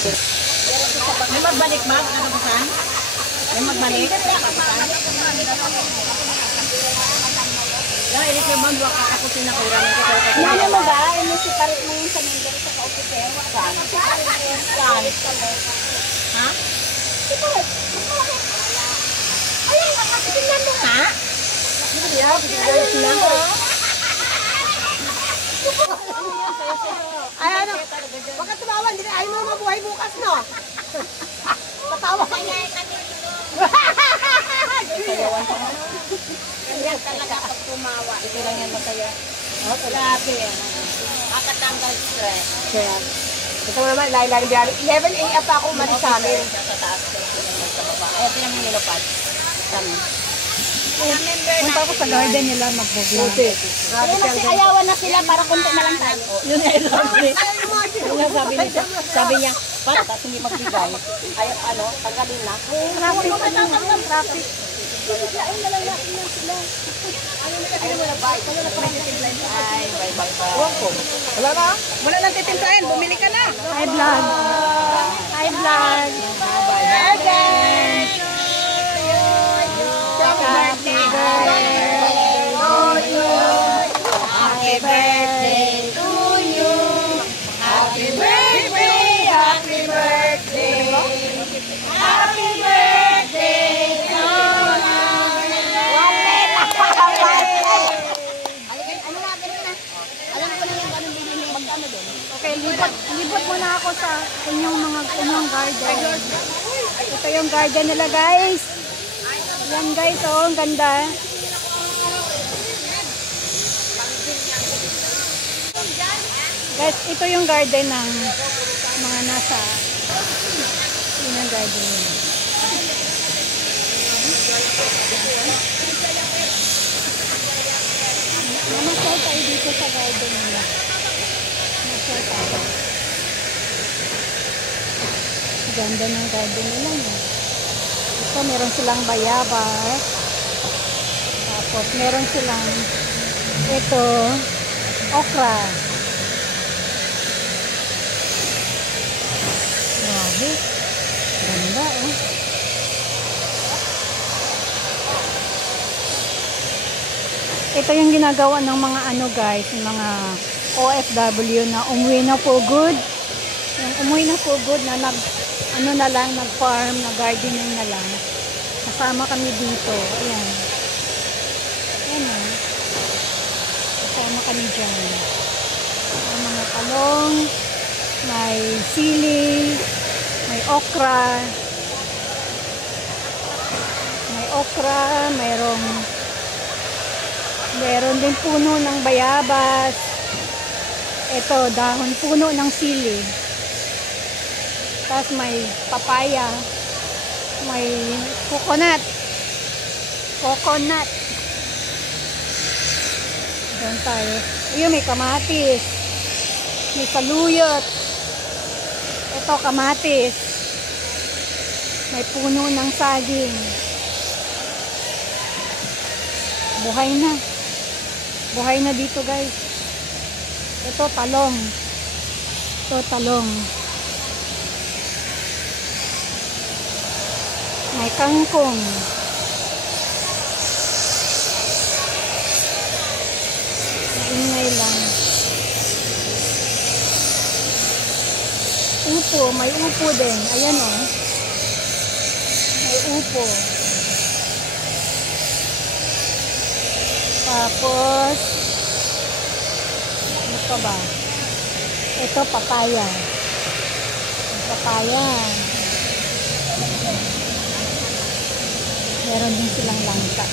May magbalik ba? Katapusan? May magbalik? Katapusan? Lang, ilis yung bang buwak katapusin na kaya namin ko. Ano mo ba? Ano si parit mo yung sa Mindoro sa kaupitewa? Saan? Saan? Ha? Si parit. Ayun, nakasikilan mo nga. Ay, ano? Huwag ka tumawa. Hindi na ayaw mo mabuhay bukas, no? Patawa ka niya. Kaya talaga pag tumawa. Ito lang yan masaya. Grabe. Makatanggal stress. Kaya, ito naman, lahi-lahi biyari. 11 a.m. pa ako umalis sa amin. Sa taas ko sa baba. Ay, ito yung nilapad. Kami. Punta ko sa garden nila mag-vlog. Grabe Kaya siyang nagsiayawan na sila para konti na lang tayo. Yun ay sabi. Yun nga sabi niya, para tapos hindi magbigay. Ay, ano, tanggalin na. traffic. Ay, bye-bye pa. Wala na? Wala nang titimplahin, bumili ka na. Hi vlog. Hi vlog. Happy birthday to you. Happy birthday, happy birthday. Happy birthday to Okay, libot muna ako sa inyong garden. Ito yung garden nila, guys. Yan, guys, oh, ang ganda. Guys, ito yung garden ng mga nasa yun ang garden nila. Namasyal tayo dito sa garden nila. Namasyal tayo. Ganda ng garden nila, no? Ito, meron silang bayabas. Tapos, meron silang ito, okra. Grabe. Ganda, oh. Ito yung ginagawa ng mga ano, guys, yung mga OFW na umuwi na for good. Yung umuwi na for good na nag-farm, nag-gardening na lang. Kasama kami dito. Ayan. Ayan, oh. Kasama kami dyan. May mga talong, may sili, may okra, meron din puno ng bayabas. Ito, dahon puno ng sili. Tapos may papaya, may coconut. Doon tayo. Ayun, may kamatis. May saluyot. Ito, kamatis. May puno ng saging. Buhay na. Buhay na dito, guys. Ito, talong. May kangkong. Ingay lang. Upo, may upo din. Ayan, oh. May upo. Tapos ano pa ba? Ito, papaya. Meron din silang langka.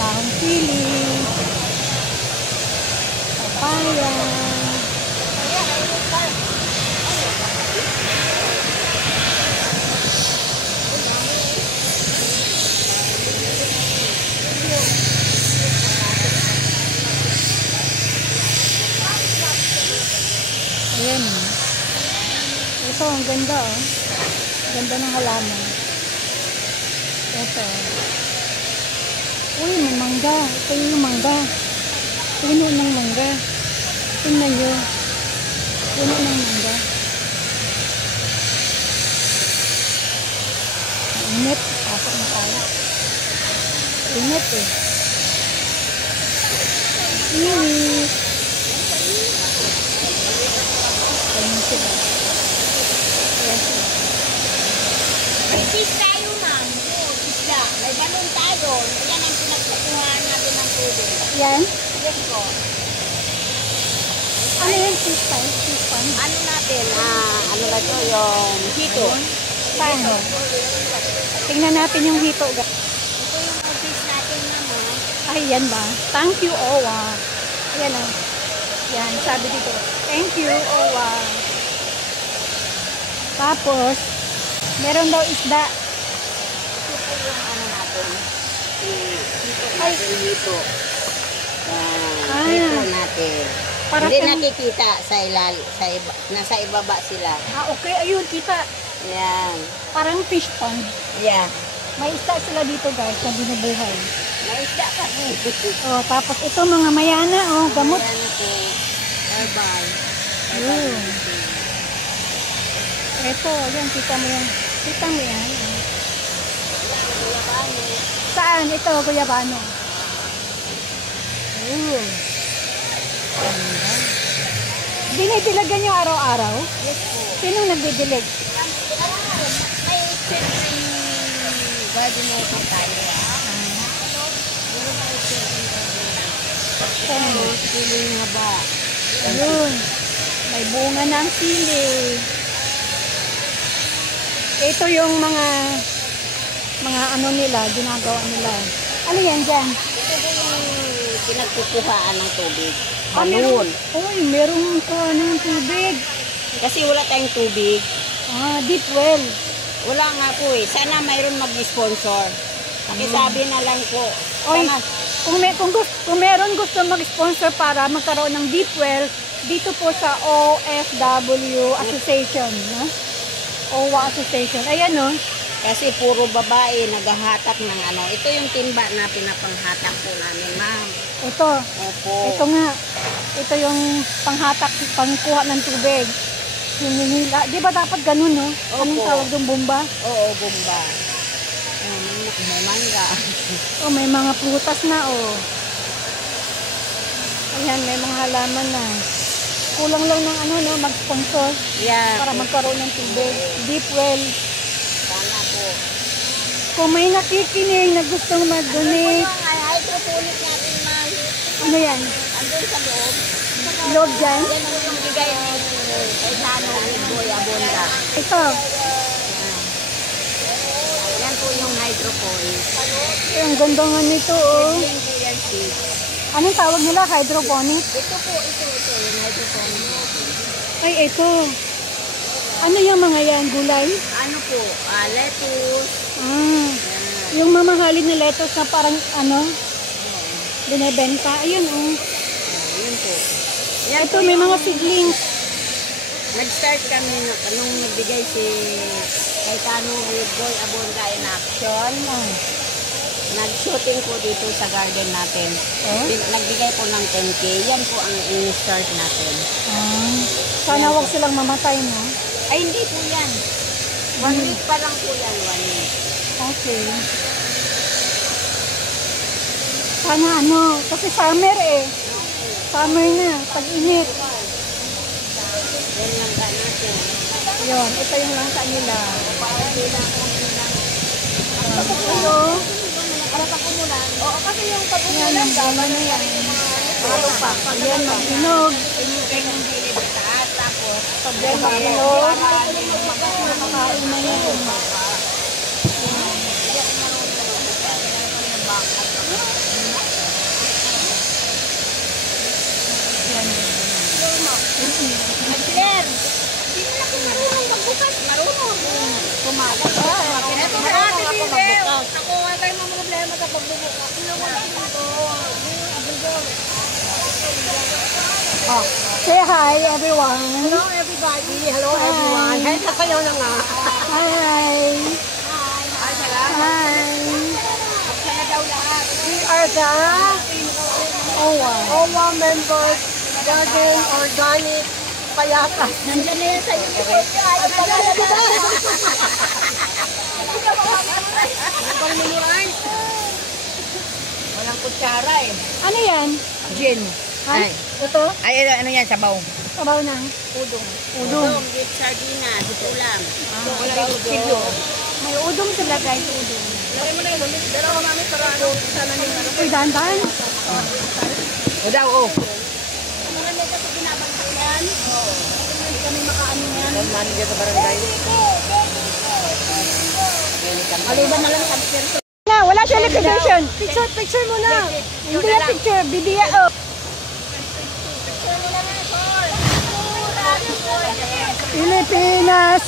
Dahon sili. Papaya. Ayan. Ito, ang ganda, oh. Ganda ng halaman. Ito. Uy, may mangga. Ito yung mangga. Puno ng mangga. Tingnan nyo. Puno ng mangga. Init. Pasok na tayo. Init eh. Init. Ayun sila. Yes. May fish tayo, ma'am. Isda. May balon tayo. Yan ang pinagkukuhaan natin ng tubig. Yan. Yes po. Ano yan? Fish pan? Fish pan? Ano natin? Ano ba ito? Yung hito. Paano? Tingnan natin yung hito. Ito yung fish natin, ma'am. Ay, yan ba? Thank you, Owa. Ayan o. Yan, sabi dito. Thank you, Owa. Tapos, meron daw isda. Ito po yung ano natin. Hito Ay. natin, hito. Ah. Hito natin. Para Hindi siyang- nakikita nasa ibaba sila. Okay, ayun, kita. Yan. Parang fish pond. Yeah. May isda sila dito, guys, na binubuhay. May isda pa. Oh, tapos ito, mga mayana, oh, gamot. Yan po. Herbal. Yun. Ito, yan, kita mo yan. Kita mo yan. Oh. Saan? Ito, guyabano. Oh. Dinidilagan nyo araw-araw? Yes po. Sinong nagdidilig? May gardener po tayo. Siling haba. Ayun. May bunga ng sili. Ito yung mga ano nila, ginagawa nila. Ano yan dyan? Ito po yung pinagkukuhaan ng tubig. Ah, Balon. Uy, meron ka ng tubig. Kasi wala tayong tubig. Ah, deep well. Wala nga po eh. Sana mayroon mag-sponsor. Pakisabi na lang po. Oy, Sana, kung meron gusto mag-sponsor para magkaroon ng deep well, dito po sa OFW Association, no? OWA Association. Ayan, no? kasi puro babae naghahatak ng ano. Ito yung timba na pinapanghatak po namin, ma'am. Ito. Opo. Ito nga. Ito yung panghatak, pangkuha ng tubig. Hininila. Di ba dapat ganun, no? Anong Opo. tawag doon, bomba? Oo, bomba. May mangga. Oh, may mga prutas na, oh. Ayan, may mga halaman na. Kulang lang ng ano, no? Mag-sponsor Yeah. para magkaroon ng tubig. Deep well. Sana po. Kung may nakikinig na gustong mag-donate, Hydroponic natin, ma'am. ano yan? Andun sa loob. Loob dyan? Yan po yung bigay ni Kaitano Boy Abonda. Ito. Yan po yung hydroponic. Ang ganda nga nito, oh. Yan po yan seed. Anong tawag nila? Hydroponic? Ito po, yung hydroponic. Ay, ito. Ano yung mga yan? Gulay? Ano po? Lettuce. Ah. Yan. Yung mamahalin na lettuce na parang ano? Binebenta. Ayun, oh. Yun po. Yan Ito, may mga seedlings. Nag-start kami nung nagbigay si Kaitano with Boy Abonda in Action. Ah. Nag-shooting po dito sa garden natin. Oh? Nagbigay po ng 10K. Yan po ang in-start natin. Ah. Sana wag silang mamatay, no? Ay, hindi po yan. 1 week pa lang po yan. 1 week. Okay. Sana ano, kasi summer eh. Summer na, pag-init. Yan lang ka natin. Yun, ito yung langka nila. Ito. Oo, kasi yung pag Yan, ang gala na yan. Yan, mag-inog. Pag yan, mag-inog. Makakain na yan. Claire, hindi na ako marunong magbukas. Marunong. Kumakas. Ito si Ate Bibel. Ako, wala tayong mga problema sa pagbubukas. Oh, say hi, everyone. Hello everybody. Hello everyone. Hi na kayo na nga. Hi. Ay, salamat. Hi. Sana daw lahat. We are the Oh, wow. OWA members Garden, organic, payatas. Nandiyan na yan sa YouTube. Ay, pangalan na. Walang kutsara eh. Ano yan? Gin. Ha? Ay. Ito? Ay, ano yan, sabaw. Sabaw ng Udong. udong. With sardinas, ulam. Wala yung kilo. May udong sila guys, udong. Lagay mo na yun. Pero ako mami para ano, sana yung ano. Uy, dahan-dahan. O daw, oh. Mga may kasi binabagsak yan. Hindi kami makaano yan. Ang manager sa barangay. Maliban na lang kami. Wala television. Picture muna. Hindi yan picture, bibiya oh. Pilipinas.